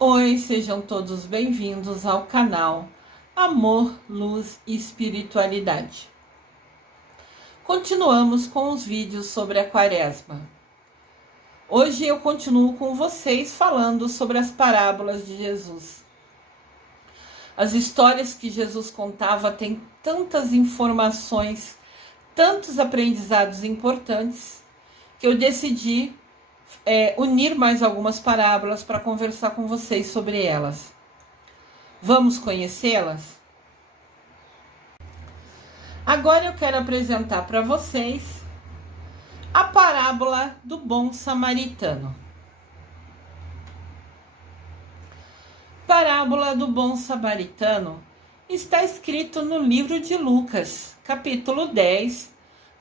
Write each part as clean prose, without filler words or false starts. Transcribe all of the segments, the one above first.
Oi, sejam todos bem-vindos ao canal Amor, Luz e Espiritualidade. Continuamos com os vídeos sobre a Quaresma. Hoje eu continuo com vocês falando sobre as parábolas de Jesus. As histórias que Jesus contava têm tantas informações, tantos aprendizados importantes, que eu decidi unir mais algumas parábolas para conversar com vocês sobre elas. Vamos conhecê-las? Agora eu quero apresentar para vocês a parábola do bom samaritano. Parábola do bom samaritano está escrito no livro de Lucas, capítulo 10,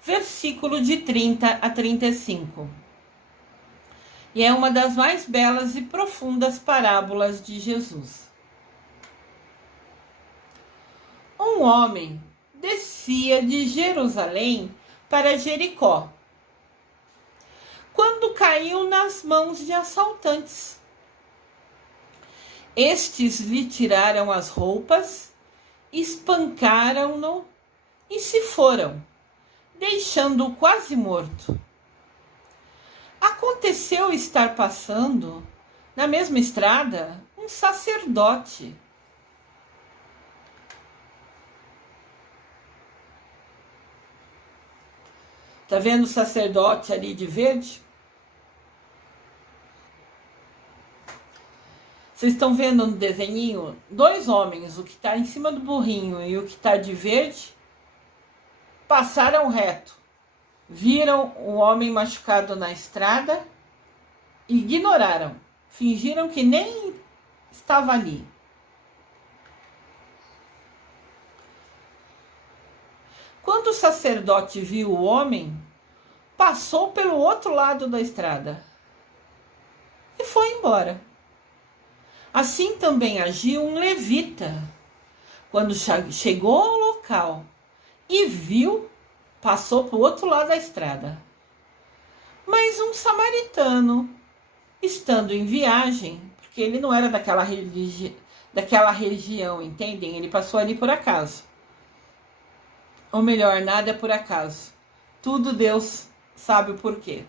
versículo de 30 a 35. E é uma das mais belas e profundas parábolas de Jesus. Um homem descia de Jerusalém para Jericó, quando caiu nas mãos de assaltantes. Estes lhe tiraram as roupas, espancaram-no e se foram, deixando-o quase morto. Aconteceu estar passando, na mesma estrada, um sacerdote. Tá vendo o sacerdote ali de verde? Vocês estão vendo no desenhinho? Dois homens, o que está em cima do burrinho e o que está de verde, passaram reto. Viram o homem machucado na estrada e ignoraram. Fingiram que nem estava ali. Quando o sacerdote viu o homem, passou pelo outro lado da estrada e foi embora. Assim também agiu um levita. Quando chegou ao local e viu, passou para o outro lado da estrada. Mas um samaritano, estando em viagem, porque ele não era daquela região, entendem? Ele passou ali por acaso. Ou melhor, nada é por acaso. Tudo Deus sabe o porquê.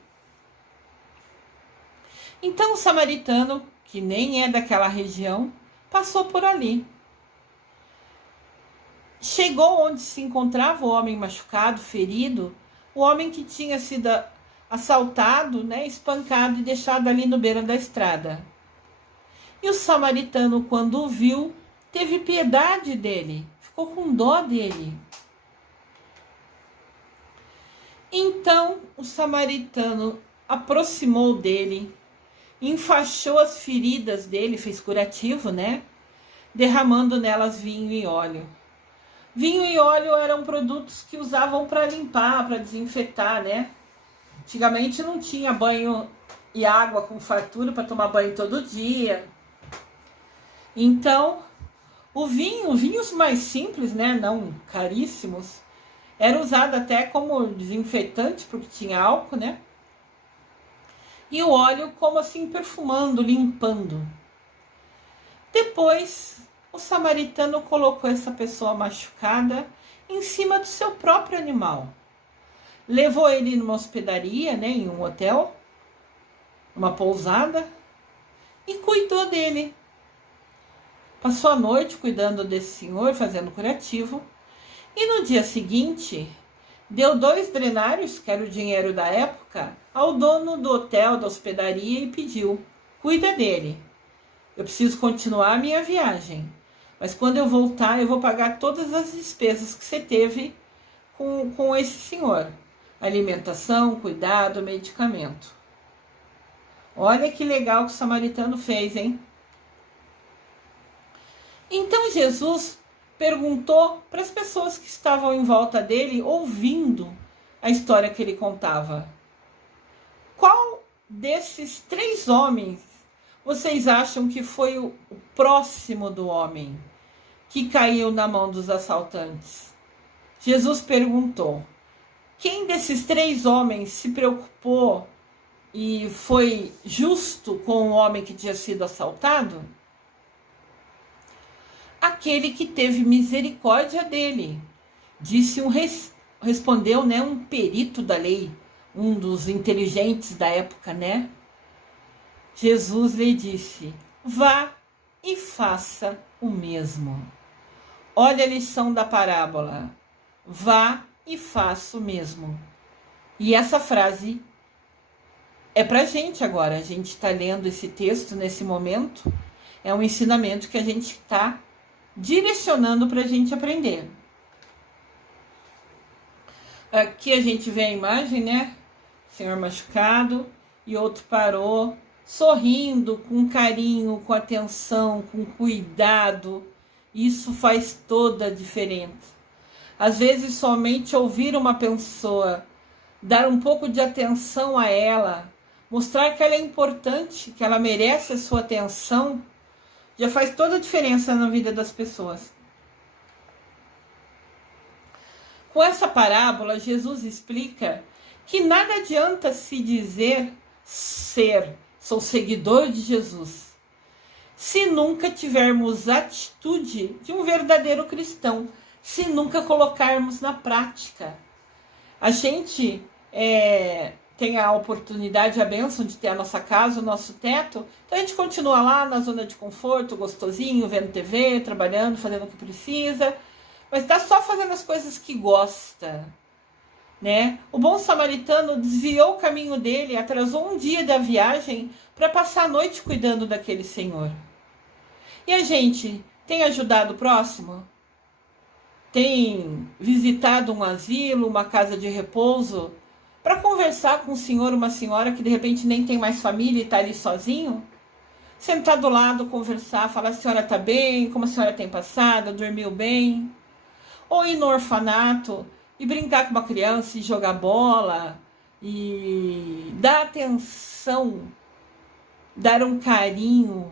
Então o samaritano, que nem é daquela região, passou por ali. Chegou onde se encontrava o homem machucado, ferido, o homem que tinha sido assaltado, espancado e deixado ali no beira da estrada. E o samaritano, quando o viu, teve piedade dele, ficou com dó dele. Então o samaritano aproximou dele, enfaixou as feridas dele, fez curativo, derramando nelas vinho e óleo. Vinho e óleo eram produtos que usavam para limpar, para desinfetar, Antigamente não tinha banho e água com fartura para tomar banho todo dia. Então, vinhos mais simples, não caríssimos, era usado até como desinfetante, porque tinha álcool, E o óleo como assim perfumando, limpando. Depois, o samaritano colocou essa pessoa machucada em cima do seu próprio animal. Levou ele numa hospedaria, em um hotel, uma pousada, e cuidou dele. Passou a noite cuidando desse senhor, fazendo curativo. E no dia seguinte, deu 2 denários, que era o dinheiro da época, ao dono do hotel, da hospedaria, e pediu: cuida dele. Eu preciso continuar a minha viagem. Mas quando eu voltar, eu vou pagar todas as despesas que você teve com esse senhor. Alimentação, cuidado, medicamento. Olha que legal que o samaritano fez, hein? Então Jesus perguntou para as pessoas que estavam em volta dele, ouvindo a história que ele contava: qual desses 3 homens vocês acham que foi o próximo do homem que caiu na mão dos assaltantes? Jesus perguntou: quem desses 3 homens se preocupou e foi justo com o homem que tinha sido assaltado? aquele que teve misericórdia dele. Respondeu, né, um perito da lei, um dos inteligentes da época, né? Jesus lhe disse: vá e faça o mesmo. Olha a lição da parábola. Vá e faça o mesmo. E essa frase é pra gente agora. A gente está lendo esse texto nesse momento. É um ensinamento que a gente está direcionando para a gente aprender. Aqui a gente vê a imagem, né? Senhor machucado e outro parou, sorrindo, com carinho, com atenção, com cuidado. Isso faz toda a diferença. Às vezes, somente ouvir uma pessoa, dar um pouco de atenção a ela, mostrar que ela é importante, que ela merece a sua atenção, já faz toda a diferença na vida das pessoas. Com essa parábola, Jesus explica que nada adianta se dizer sou seguidor de Jesus, se nunca tivermos atitude de um verdadeiro cristão, se nunca colocarmos na prática. A gente tem a oportunidade, a bênção de ter a nossa casa, o nosso teto, então a gente continua lá na zona de conforto, gostosinho, vendo TV, trabalhando, fazendo o que precisa, mas está só fazendo as coisas que gosta, né? O bom samaritano desviou o caminho dele, atrasou um dia da viagem para passar a noite cuidando daquele senhor. E a gente tem ajudado o próximo? Tem visitado um asilo, uma casa de repouso, para conversar com um senhor, uma senhora que de repente nem tem mais família e está ali sozinho? Sentar do lado, conversar, falar: a senhora está bem? Como a senhora tem passado? Dormiu bem? Ou ir no orfanato e brincar com uma criança e jogar bola e dar atenção, dar um carinho.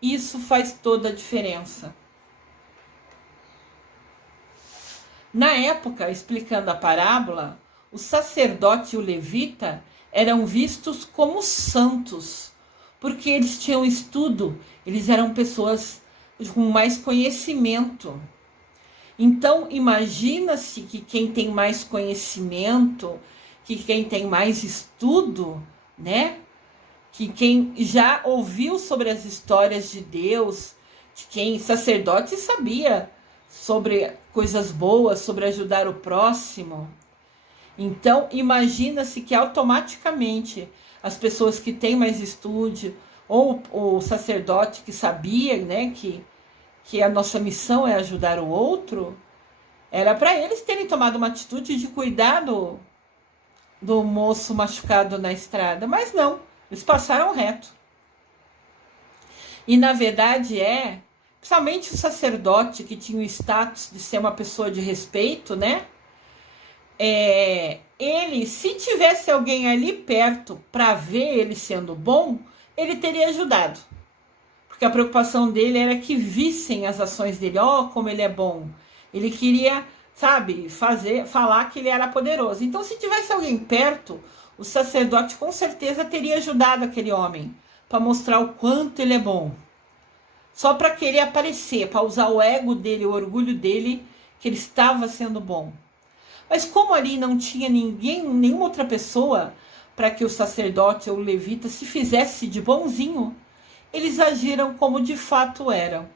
Isso faz toda a diferença. Na época, explicando a parábola, o sacerdote e o levita eram vistos como santos, porque eles tinham estudo, eles eram pessoas com mais conhecimento. Então, imagina-se que quem tem mais conhecimento, que quem tem mais estudo, né? Que quem já ouviu sobre as histórias de Deus, que quem sacerdote sabia sobre coisas boas, sobre ajudar o próximo. Então, imagina-se que automaticamente as pessoas que têm mais estudo, ou o sacerdote que sabia, né, que a nossa missão é ajudar o outro, era para eles terem tomado uma atitude de cuidado do moço machucado na estrada, mas não, eles passaram reto. E na verdade principalmente o sacerdote que tinha o status de ser uma pessoa de respeito, né? Ele, se tivesse alguém ali perto para ver ele sendo bom, ele teria ajudado. Porque a preocupação dele era que vissem as ações dele. Como ele é bom. Ele queria, falar que ele era poderoso. Então, se tivesse alguém perto, o sacerdote com certeza teria ajudado aquele homem para mostrar o quanto ele é bom. Só para querer aparecer, para usar o ego dele, o orgulho dele, que ele estava sendo bom. Mas como ali não tinha nenhuma outra pessoa para que o sacerdote ou o levita se fizesse de bonzinho, eles agiram como de fato eram,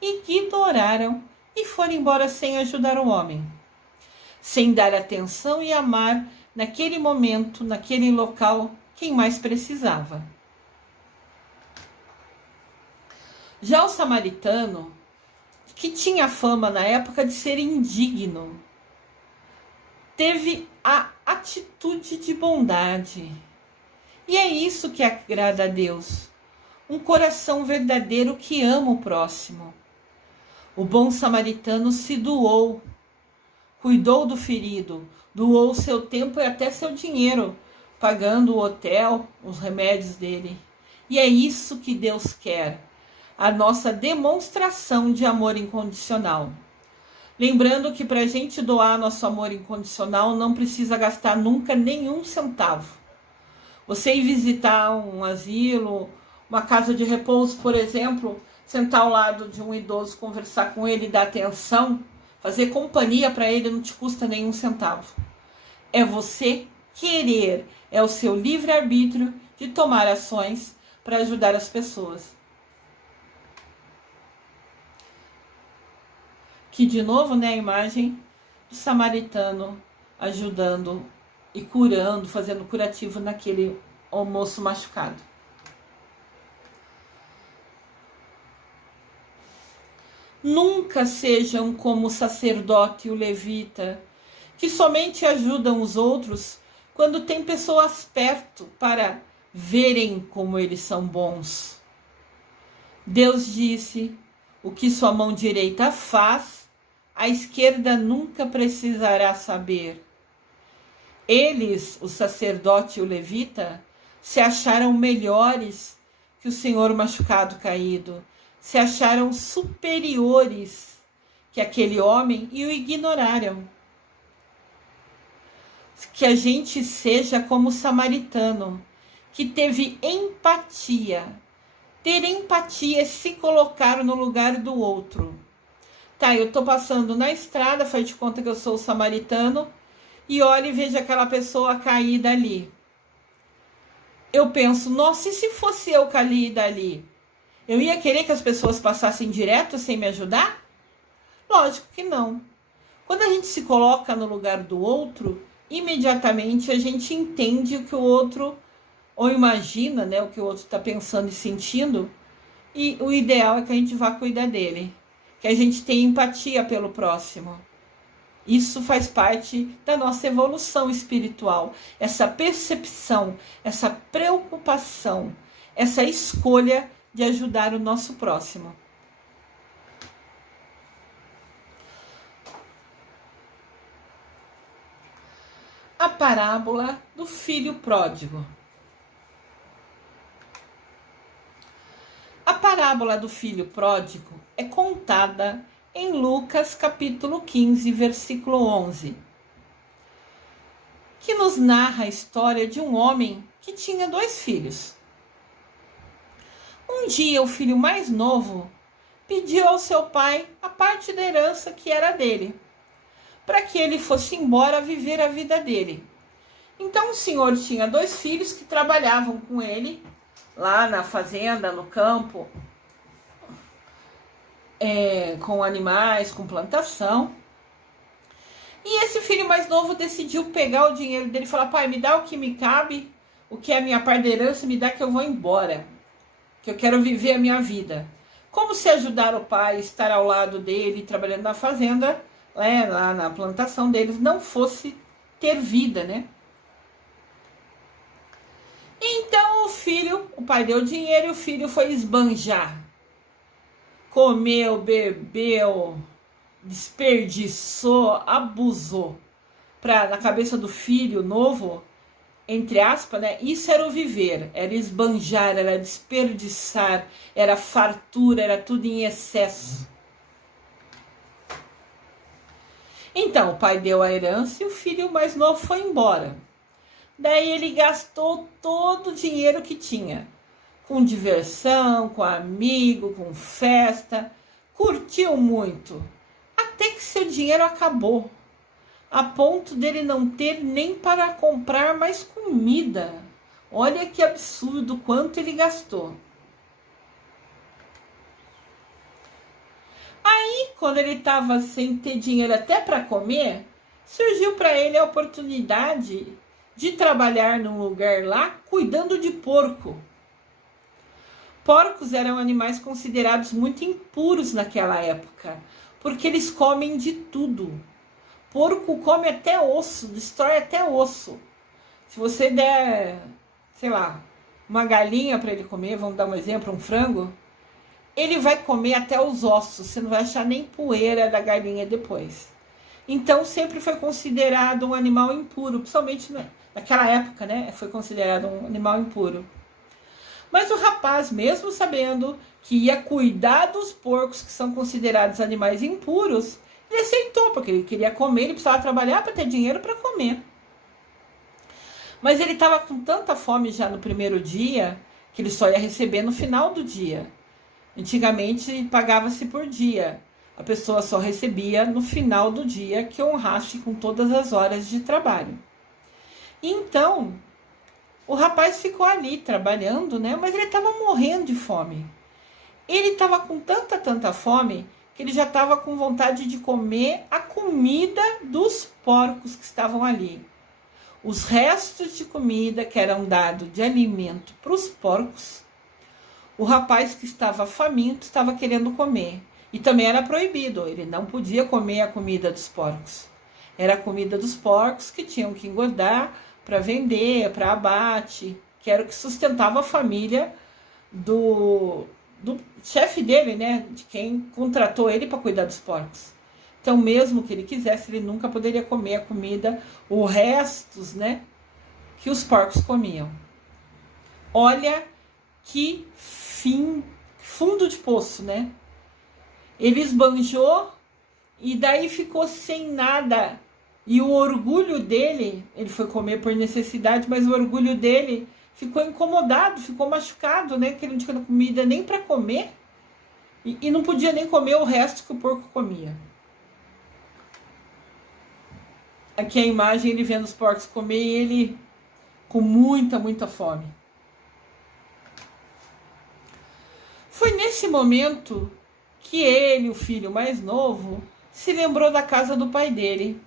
ignoraram e foram embora sem ajudar o homem, sem dar atenção e amar naquele momento, naquele local, quem mais precisava. Já o samaritano, que tinha fama na época de ser indigno, teve a atitude de bondade. E é isso que agrada a Deus. Um coração verdadeiro que ama o próximo. O bom samaritano se doou, cuidou do ferido, doou seu tempo e até seu dinheiro, pagando o hotel, os remédios dele. E é isso que Deus quer, a nossa demonstração de amor incondicional. Lembrando que para a gente doar nosso amor incondicional, não precisa gastar nunca nenhum centavo. Você ir visitar um asilo, uma casa de repouso, por exemplo, sentar ao lado de um idoso, conversar com ele, dar atenção, fazer companhia para ele não te custa nenhum centavo. É você querer, é o seu livre-arbítrio de tomar ações para ajudar as pessoas. Que de novo, né, a imagem do samaritano ajudando e curando, fazendo curativo naquele moço machucado. Nunca sejam como o sacerdote e o levita, que somente ajudam os outros quando tem pessoas perto para verem como eles são bons. Deus disse: o que sua mão direita faz, a esquerda nunca precisará saber. Eles, o sacerdote e o levita, se acharam melhores que o Senhor machucado caído, se acharam superiores que aquele homem e o ignoraram. Que a gente seja como o samaritano, que teve empatia. Ter empatia é se colocar no lugar do outro. Tá, eu tô passando na estrada, faz de conta que eu sou o samaritano, e olho e vejo aquela pessoa caída ali. Eu penso, nossa, e se fosse eu caída ali? Eu ia querer que as pessoas passassem direto sem me ajudar? Lógico que não. Quando a gente se coloca no lugar do outro, imediatamente a gente entende o que o outro, ou imagina, né, o que o outro está pensando e sentindo, e o ideal é que a gente vá cuidar dele, que a gente tenha empatia pelo próximo. Isso faz parte da nossa evolução espiritual, essa percepção, essa preocupação, essa escolha de ajudar o nosso próximo. A parábola do filho pródigo. A parábola do filho pródigo é contada em Lucas capítulo 15, versículo 11, que nos narra a história de um homem que tinha 2 filhos. Um dia, o filho mais novo pediu ao seu pai a parte da herança que era dele, para que ele fosse embora viver a vida dele. Então o senhor tinha 2 filhos que trabalhavam com ele, lá na fazenda, no campo, com animais, com plantação. E esse filho mais novo decidiu pegar o dinheiro dele e falar: pai, me dá o que me cabe, o que é a minha parte da herança, me dá que eu vou embora, que eu quero viver a minha vida. Como se ajudar o pai, estar ao lado dele, trabalhando na fazenda, lá na plantação deles, não fosse ter vida, né? Então o pai deu dinheiro e o filho foi esbanjar. Comeu, bebeu, desperdiçou, abusou. Na cabeça do filho novo, entre aspas, né? Isso era o viver, era esbanjar, era desperdiçar, era fartura, era tudo em excesso. Então o pai deu a herança e o filho mais novo foi embora. Daí ele gastou todo o dinheiro que tinha, com diversão, com amigo, com festa, curtiu muito, até que seu dinheiro acabou, a ponto dele não ter nem para comprar mais comida. Olha que absurdo quanto ele gastou. Aí, quando ele estava sem ter dinheiro até para comer, surgiu para ele a oportunidade de trabalhar num lugar lá cuidando de porco. Porcos eram animais considerados muito impuros naquela época, porque eles comem de tudo. Porco come até osso, destrói até osso. Se você der, sei lá, uma galinha para ele comer, vamos dar um exemplo, um frango, ele vai comer até os ossos, você não vai achar nem poeira da galinha depois. Então sempre foi considerado um animal impuro, principalmente naquela época, né? Foi considerado um animal impuro. Mas o rapaz, mesmo sabendo que ia cuidar dos porcos que são considerados animais impuros, ele aceitou, porque ele queria comer, ele precisava trabalhar para ter dinheiro para comer. Mas ele estava com tanta fome já no primeiro dia, que ele só ia receber no final do dia. Antigamente pagava-se por dia. A pessoa só recebia no final do dia que honrasse com todas as horas de trabalho. Então, o rapaz ficou ali trabalhando, né? Mas ele estava morrendo de fome. Ele estava com tanta fome que ele já estava com vontade de comer a comida dos porcos que estavam ali. Os restos de comida que eram dados de alimento para os porcos, o rapaz que estava faminto estava querendo comer. E também era proibido, ele não podia comer a comida dos porcos. Era a comida dos porcos que tinham que engordar para vender, para abate, que era o que sustentava a família do chefe dele, né? De quem contratou ele para cuidar dos porcos. Então, mesmo que ele quisesse, ele nunca poderia comer a comida, os restos, né? Que os porcos comiam. Olha que fundo de poço, né? Ele esbanjou e daí ficou sem nada. E o orgulho dele, ele foi comer por necessidade, mas o orgulho dele ficou incomodado, ficou machucado, né? Que ele não tinha comida nem para comer e não podia nem comer o resto que o porco comia. Aqui a imagem, ele vendo os porcos comer e ele com muita fome. Foi nesse momento que ele, o filho mais novo, se lembrou da casa do pai dele,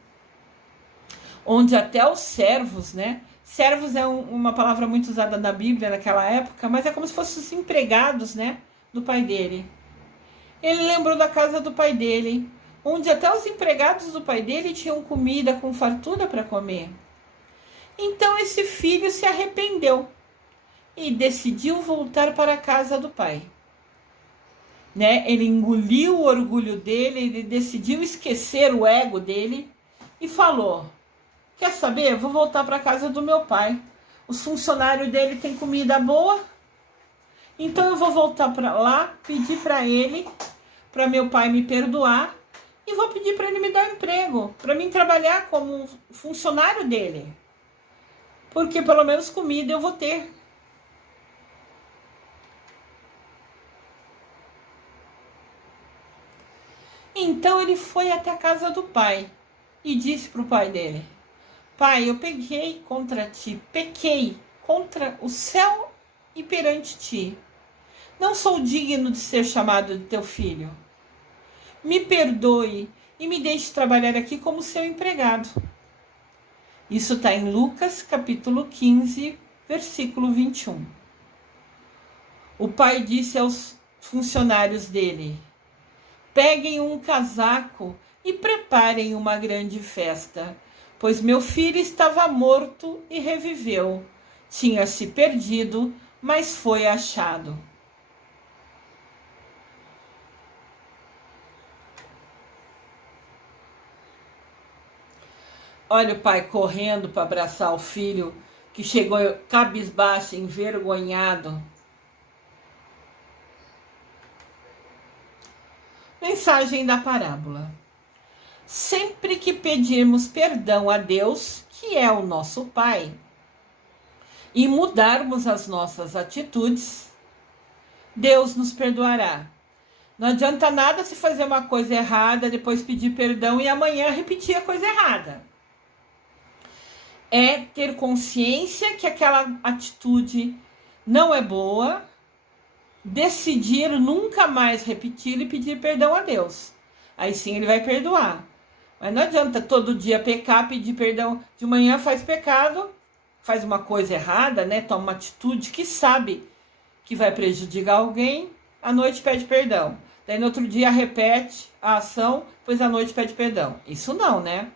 onde até os servos, né? Servos é uma palavra muito usada na Bíblia naquela época, mas é como se fossem os empregados, né? Do pai dele. Ele lembrou da casa do pai dele, onde até os empregados do pai dele tinham comida com fartura para comer. Então esse filho se arrependeu e decidiu voltar para a casa do pai. Né? Ele engoliu o orgulho dele, ele decidiu esquecer o ego dele e falou: quer saber? Vou voltar para a casa do meu pai. Os funcionários dele têm comida boa, então eu vou voltar para lá, pedir para ele, para meu pai me perdoar, e vou pedir para ele me dar um emprego, para mim trabalhar como funcionário dele. Porque pelo menos comida eu vou ter. Então ele foi até a casa do pai e disse para o pai dele: pai, eu pequei contra ti, pequei contra o céu e perante ti. Não sou digno de ser chamado de teu filho. Me perdoe e me deixe trabalhar aqui como seu empregado. Isso está em Lucas, capítulo 15, versículo 21. O pai disse aos funcionários dele: peguem um casaco e preparem uma grande festa, pois meu filho estava morto e reviveu. Tinha se perdido, mas foi achado. Olha o pai correndo para abraçar o filho, que chegou cabisbaixo, envergonhado. Mensagem da parábola. Sempre que pedirmos perdão a Deus, que é o nosso Pai, e mudarmos as nossas atitudes, Deus nos perdoará. Não adianta nada se fazer uma coisa errada, depois pedir perdão e amanhã repetir a coisa errada. É ter consciência que aquela atitude não é boa, decidir nunca mais repetir e pedir perdão a Deus. Aí sim ele vai perdoar. Mas não adianta todo dia pecar, pedir perdão. De manhã faz pecado, faz uma coisa errada, né? Toma uma atitude que sabe que vai prejudicar alguém, à noite pede perdão. Daí no outro dia repete a ação, depois à noite pede perdão. Isso não, né?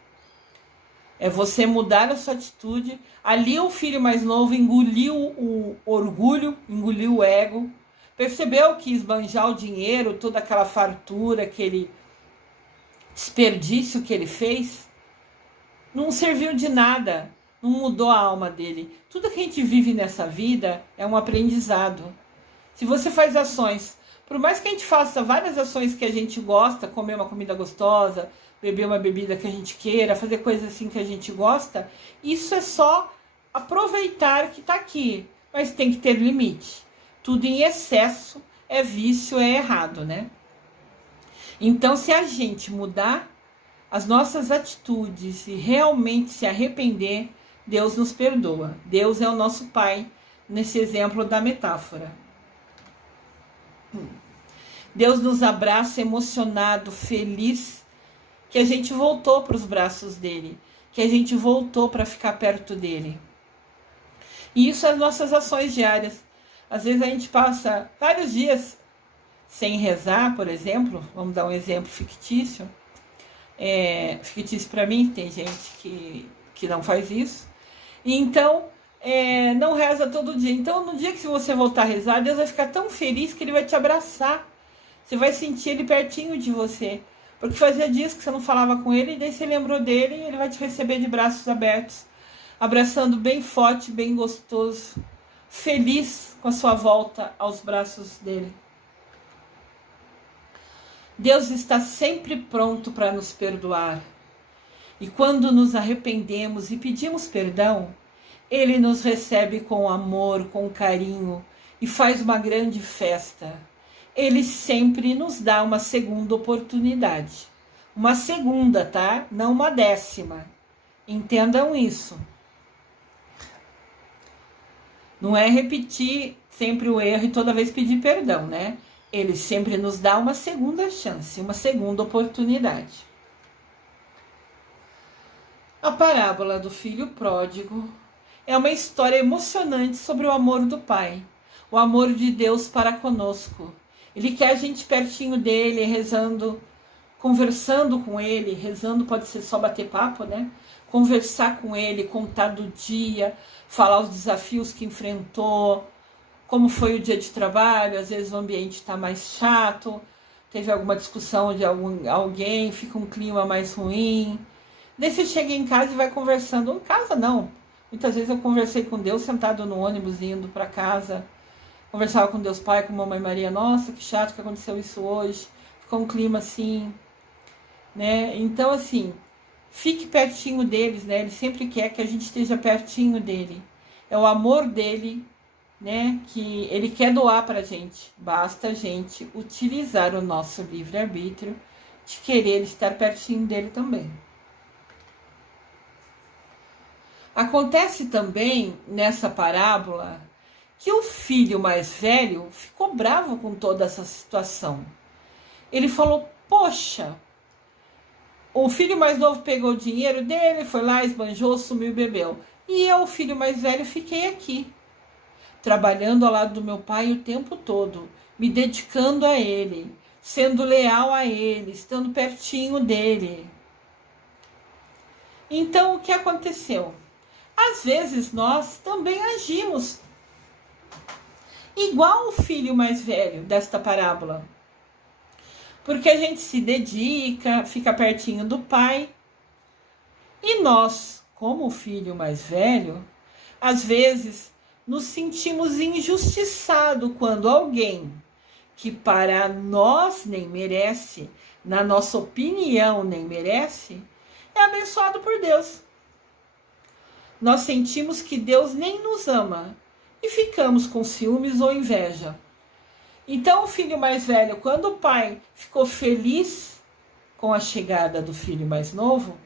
É você mudar a sua atitude. Ali o filho mais novo engoliu o orgulho, engoliu o ego. Percebeu que esbanjar o dinheiro, toda aquela fartura, aquele desperdício que ele fez, não serviu de nada, não mudou a alma dele. Tudo que a gente vive nessa vida é um aprendizado. Se você faz ações, por mais que a gente faça várias ações que a gente gosta, comer uma comida gostosa, beber uma bebida que a gente queira, fazer coisas assim que a gente gosta, isso é só aproveitar que está aqui, mas tem que ter limite. Tudo em excesso é vício, é errado, né? Então, se a gente mudar as nossas atitudes e realmente se arrepender, Deus nos perdoa. Deus é o nosso Pai, nesse exemplo da metáfora. Deus nos abraça emocionado, feliz, que a gente voltou para os braços dele, que a gente voltou para ficar perto dele. E isso é as nossas ações diárias. Às vezes a gente passa vários dias sem rezar, por exemplo. Vamos dar um exemplo fictício. Fictício para mim, tem gente que não faz isso. E então, não reza todo dia. Então, no dia que você voltar a rezar, Deus vai ficar tão feliz que ele vai te abraçar. Você vai sentir ele pertinho de você. Porque fazia dias que você não falava com ele, e daí você lembrou dele e ele vai te receber de braços abertos, abraçando bem forte, bem gostoso, feliz com a sua volta aos braços dele. Deus está sempre pronto para nos perdoar. E quando nos arrependemos e pedimos perdão, ele nos recebe com amor, com carinho e faz uma grande festa. Ele sempre nos dá uma segunda oportunidade. Uma segunda, tá? Não uma 10ª. Entendam isso. Não é repetir sempre o erro e toda vez pedir perdão, né? Ele sempre nos dá uma segunda chance, uma segunda oportunidade. A parábola do filho pródigo é uma história emocionante sobre o amor do Pai, o amor de Deus para conosco. Ele quer a gente pertinho dele, rezando, conversando com ele. Rezando pode ser só bater papo, né? Conversar com ele, contar do dia, falar os desafios que enfrentou, como foi o dia de trabalho. Às vezes o ambiente está mais chato, teve alguma discussão de alguém, fica um clima mais ruim. Daí você chega em casa e vai conversando. Em casa não. Muitas vezes eu conversei com Deus sentado no ônibus indo para casa. Conversava com Deus Pai, com Mamãe Maria. Nossa, que chato que aconteceu isso hoje. Ficou um clima assim, né? Então, assim, fique pertinho deles, né? Ele sempre quer que a gente esteja pertinho dele. É o amor dele, né? Que ele quer doar pra gente. Basta a gente utilizar o nosso livre-arbítrio de querer estar pertinho dele também. Acontece também nessa parábola que o filho mais velho ficou bravo com toda essa situação. Ele falou, poxa, o filho mais novo pegou o dinheiro dele, foi lá, esbanjou, sumiu e bebeu. E eu, o filho mais velho, fiquei aqui, trabalhando ao lado do meu pai o tempo todo, me dedicando a ele, sendo leal a ele, estando pertinho dele. Então, o que aconteceu? Às vezes nós também agimos igual o filho mais velho desta parábola. Porque a gente se dedica, fica pertinho do pai. E nós, como o filho mais velho, às vezes nos sentimos injustiçados quando alguém que para nós nem merece, na nossa opinião nem merece, é abençoado por Deus. Nós sentimos que Deus nem nos ama e ficamos com ciúmes ou inveja. Então o filho mais velho, quando o pai ficou feliz com a chegada do filho mais novo,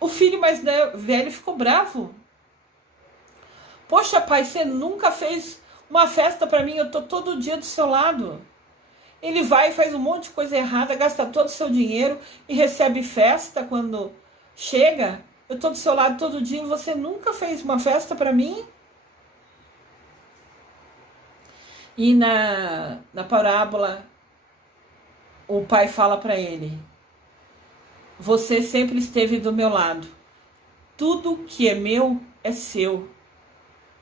o filho mais velho ficou bravo. Poxa, pai, você nunca fez uma festa para mim, eu tô todo dia do seu lado. Ele vai e faz um monte de coisa errada, gasta todo o seu dinheiro e recebe festa quando chega. Eu tô do seu lado todo dia e você nunca fez uma festa para mim? E na parábola, o pai fala para ele, você sempre esteve do meu lado. Tudo que é meu é seu.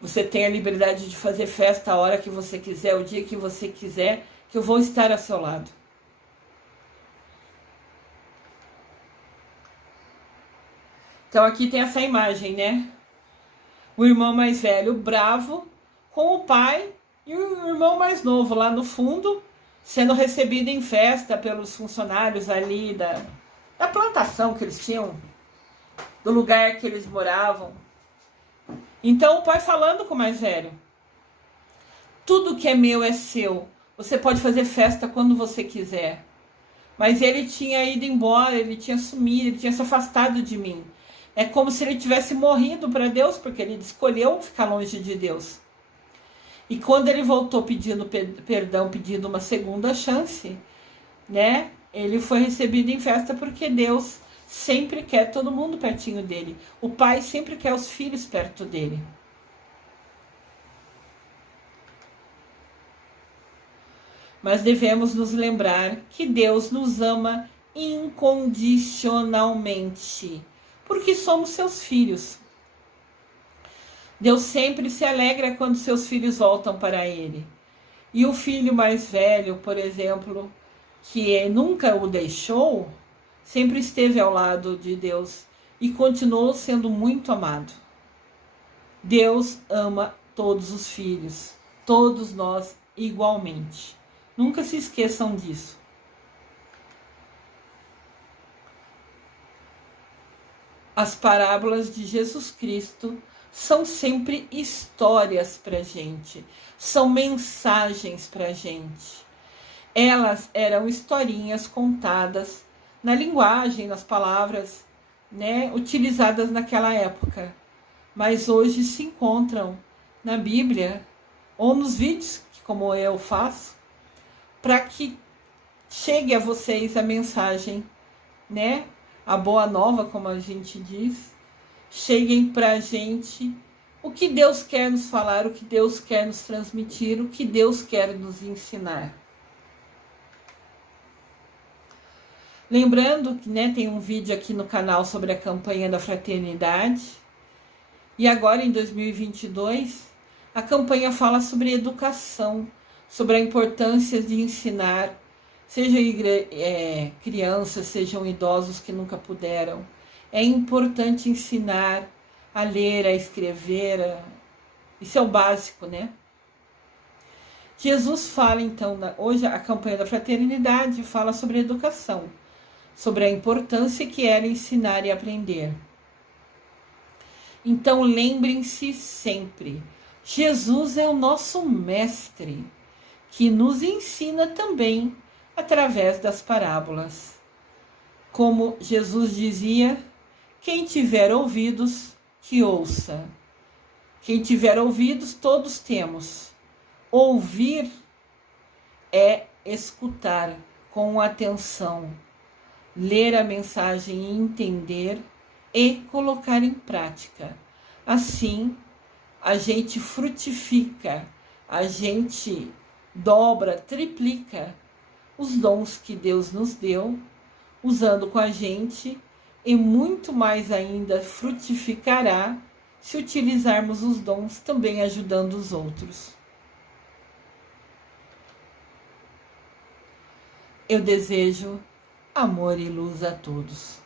Você tem a liberdade de fazer festa a hora que você quiser, o dia que você quiser, que eu vou estar ao seu lado. Então aqui tem essa imagem, né? O irmão mais velho bravo com o pai e o irmão mais novo lá no fundo, sendo recebido em festa pelos funcionários ali da plantação que eles tinham, do lugar que eles moravam. Então o pai falando com o mais velho, tudo que é meu é seu, Você pode fazer festa quando você quiser. Mas ele tinha ido embora, ele tinha sumido, ele tinha se afastado de mim. É como se ele tivesse morrido para Deus, porque ele escolheu ficar longe de Deus. E quando ele voltou pedindo perdão, pedindo uma segunda chance, né? Ele foi recebido em festa porque Deus sempre quer todo mundo pertinho dele. O pai sempre quer os filhos perto dele. Mas devemos nos lembrar que Deus nos ama incondicionalmente, porque somos seus filhos. Deus sempre se alegra quando seus filhos voltam para Ele. E o filho mais velho, por exemplo, que nunca o deixou, sempre esteve ao lado de Deus e continuou sendo muito amado. Deus ama todos os filhos, todos nós igualmente. Nunca se esqueçam disso. As parábolas de Jesus Cristo são sempre histórias para gente, são mensagens para gente. Elas eram historinhas contadas na linguagem, nas palavras, né, utilizadas naquela época, mas hoje se encontram na Bíblia ou nos vídeos, como eu faço, para que chegue a vocês a mensagem, né, a boa nova, como a gente diz, cheguem para a gente o que Deus quer nos falar, o que Deus quer nos transmitir, o que Deus quer nos ensinar. Lembrando que, né, tem um vídeo aqui no canal sobre a campanha da fraternidade. E agora, em 2022, a campanha fala sobre educação, sobre a importância de ensinar, sejam crianças, sejam idosos que nunca puderam. É importante ensinar a ler, a escrever, isso é o básico, né? Jesus fala, então, hoje a campanha da fraternidade fala sobre educação, sobre a importância que era ensinar e aprender. Então, lembrem-se sempre, Jesus é o nosso mestre, que nos ensina também através das parábolas. Como Jesus dizia, quem tiver ouvidos, que ouça. Quem tiver ouvidos, todos temos. Ouvir é escutar com atenção, ler a mensagem e entender e colocar em prática. Assim, a gente frutifica, a gente dobra, triplica os dons que Deus nos deu, usando com a gente, e muito mais ainda frutificará se utilizarmos os dons também ajudando os outros. Eu desejo amor e luz a todos.